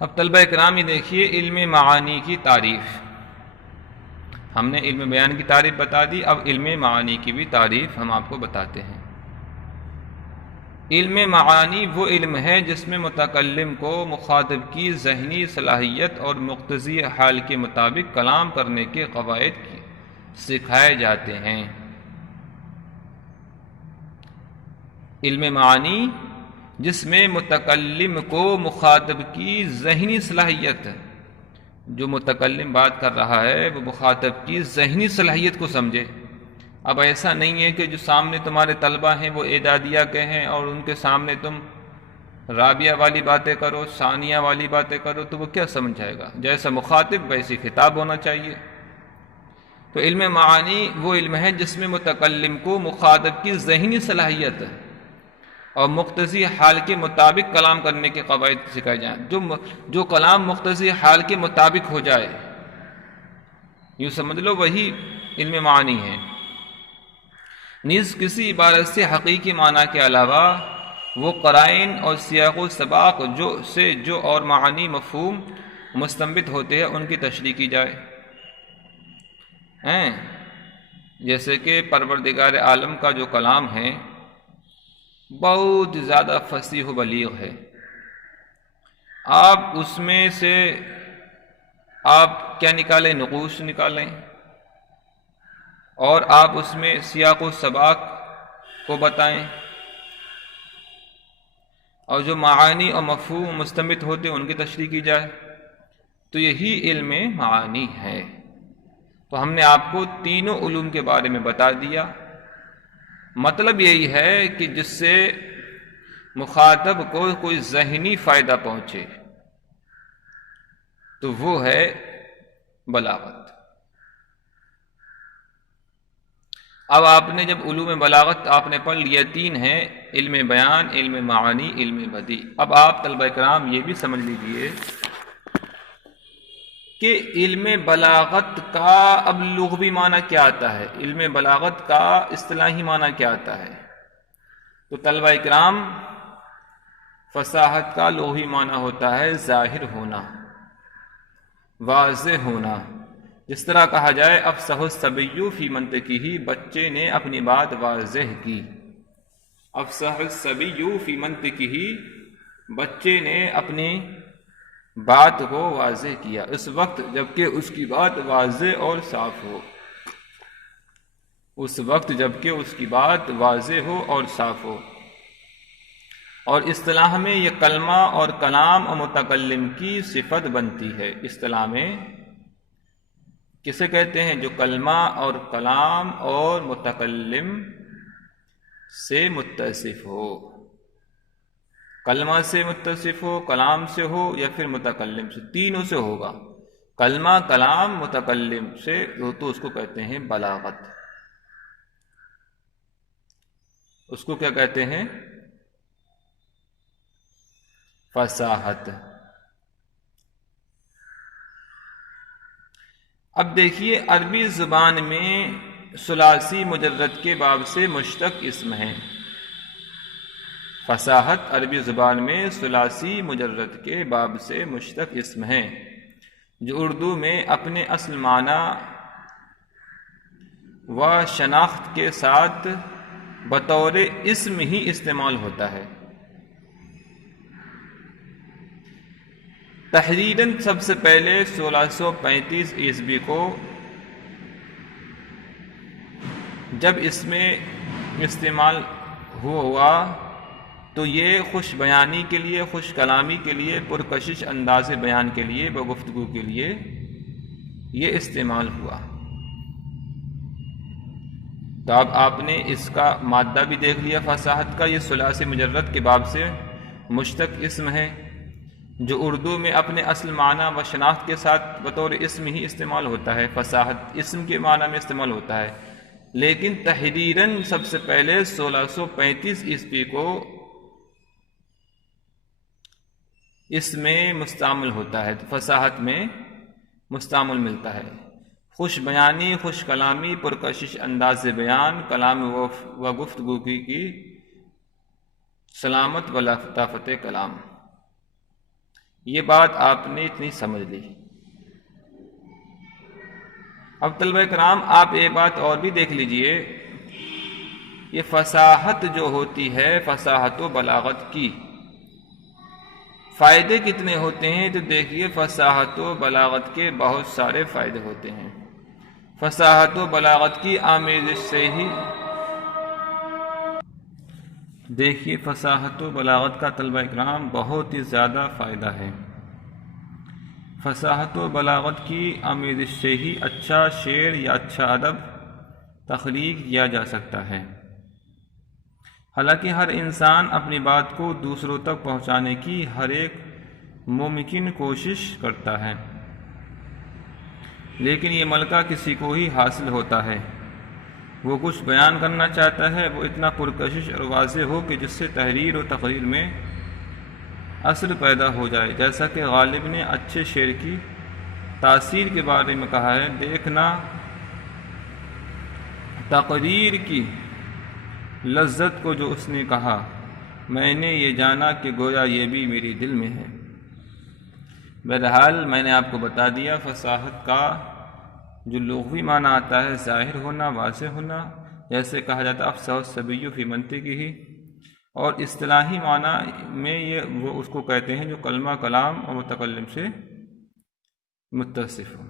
اب طلبہ اکرام یہ دیکھیے علم معانی کی تعریف، ہم نے علم بیان کی تعریف بتا دی، اب علم معانی کی بھی تعریف ہم آپ کو بتاتے ہیں۔ علم معانی وہ علم ہے جس میں متکلم کو مخاطب کی ذہنی صلاحیت اور مقتضی حال کے مطابق کلام کرنے کے قواعد سکھائے جاتے ہیں۔ علم معانی جس میں متکلم کو مخاطب کی ذہنی صلاحیت، جو متکلم بات کر رہا ہے وہ مخاطب کی ذہنی صلاحیت کو سمجھے۔ اب ایسا نہیں ہے کہ جو سامنے تمہارے طلبہ ہیں وہ اعدادیہ کے ہیں اور ان کے سامنے تم رابعہ والی باتیں کرو، ثانیہ والی باتیں کرو، تو وہ کیا سمجھ جائے گا؟ جیسا مخاطب ویسی خطاب ہونا چاہیے۔ تو علم معانی وہ علم ہے جس میں متکلم کو مخاطب کی ذہنی صلاحیت اور مقتضی حال کے مطابق کلام کرنے کے قواعد سکھائے جائیں۔ جو کلام مقتضی حال کے مطابق ہو جائے، یوں سمجھ لو وہی علم معانی ہے۔ نیز کسی عبارت سے حقیقی معنی کے علاوہ وہ قرائن اور سیاق و سباق جو اور معانی مفہوم مستنبط ہوتے ہیں ان کی تشریح کی جائے، جیسے کہ پروردگار عالم کا جو کلام ہے بہت زیادہ فصیح و بلیغ ہے، آپ اس میں سے آپ کیا نکالیں؟ نقوش نکالیں، اور آپ اس میں سیاق و سباق کو بتائیں، اور جو معانی اور مفہوم مستنبط ہوتے ہیں ان کی تشریح کی جائے، تو یہی علم معانی ہے۔ تو ہم نے آپ کو تینوں علوم کے بارے میں بتا دیا۔ مطلب یہی ہے کہ جس سے مخاطب کو کوئی ذہنی فائدہ پہنچے تو وہ ہے بلاغت۔ اب آپ نے جب علوم بلاغت آپ نے پڑھ لیا، تین ہیں، علم بیان، علم معانی، علم بدیع۔ اب آپ طلبہ کرام یہ بھی سمجھ لیجئے کہ علم بلاغت کا اب لغوی معنی کیا آتا ہے، علم بلاغت کا اصطلاحی معنی کیا آتا ہے۔ تو طلبہ کرام، فصاحت کا لغوی معنی ہوتا ہے ظاہر ہونا، واضح ہونا۔ جس طرح کہا جائے افصح الصبی فی منطقہ، بچے نے اپنی بات واضح کی۔ افصح الصبی فی منطقہ، بچے نے اپنی بات کو واضح کیا اس وقت جبکہ اس کی بات واضح اور صاف ہو، اس وقت جبکہ اس کی بات واضح ہو اور صاف ہو۔ اور اصطلاح میں یہ کلمہ اور کلام اور متکلم کی صفت بنتی ہے۔ اصطلاح میں کسے کہتے ہیں؟ جو کلمہ اور کلام اور متکلم سے متصف ہو، کلمہ سے متصف ہو، کلام سے ہو، یا پھر متکلم سے، تینوں سے ہوگا۔ کلمہ، کلام، متکلم سے ہو تو اس کو کہتے ہیں بلاغت۔ اس کو کیا کہتے ہیں؟ فصاحت۔ اب دیکھیے عربی زبان میں ثلاثی مجرد کے باب سے مشتق اسم ہے۔ فصاحت عربی زبان میں ثلاثی مجرد کے باب سے مشتق اسم ہے، جو اردو میں اپنے اصل معنی و شناخت کے ساتھ بطور اسم ہی استعمال ہوتا ہے۔ تحریراً سب سے پہلے 1635 عیسوی کو جب اس میں استعمال ہوا تو یہ خوش بیانی کے لیے، خوش کلامی کے لیے، پرکشش انداز بیان کے لیے، گفتگو کے لیے یہ استعمال ہوا۔ تو اب آپ نے اس کا مادہ بھی دیکھ لیا فصاحت کا، یہ ثلاثی مجرد کے باب سے مشتق اسم ہے، جو اردو میں اپنے اصل معنی و شناخت کے ساتھ بطور اسم ہی استعمال ہوتا ہے۔ فصاحت اسم کے معنی میں استعمال ہوتا ہے، لیکن تحریراً سب سے پہلے 1635 عیسوی کو اس میں مستعمل ہوتا ہے، تو فصاحت میں مستعمل ملتا ہے۔ خوش بیانی، خوش کلامی، پرکشش انداز بیان، کلام و گفتگو کی سلامت و لطافت کلام، یہ بات آپ نے اتنی سمجھ لی۔ اب طلبہ کرام آپ ایک بات اور بھی دیکھ لیجئے، یہ فصاحت جو ہوتی ہے، فصاحت و بلاغت کی فائدے کتنے ہوتے ہیں؟ تو دیکھیے فصاحت و بلاغت کے بہت سارے فائدے ہوتے ہیں۔ فصاحت و بلاغت کی آمیزش سے ہی دیکھیے فصاحت و بلاغت کا طلبہ اکرام بہت ہی زیادہ فائدہ ہے۔ فصاحت و بلاغت کی آمیزش سے ہی اچھا شعر یا اچھا ادب تخلیق کیا جا سکتا ہے۔ حالانکہ ہر انسان اپنی بات کو دوسروں تک پہنچانے کی ہر ایک ممکن کوشش کرتا ہے، لیکن یہ ملکہ کسی کو ہی حاصل ہوتا ہے، وہ کچھ بیان کرنا چاہتا ہے، وہ اتنا پرکشش اور واضح ہو کہ جس سے تحریر و تقریر میں اثر پیدا ہو جائے۔ جیسا کہ غالب نے اچھے شعر کی تاثیر کے بارے میں کہا ہے، دیکھنا تقریر کی لذت کو جو اس نے کہا، میں نے یہ جانا کہ گویا یہ بھی میری دل میں ہے۔ بہرحال میں نے آپ کو بتا دیا فصاحت کا جو لغوی معنی آتا ہے ظاہر ہونا، واضح ہونا، جیسے کہا جاتا ہے افصح الصبی فی منطقہ، اور اصطلاحی معنی میں یہ وہ اس کو کہتے ہیں جو کلمہ کلام اور متکلم سے متصف ہو۔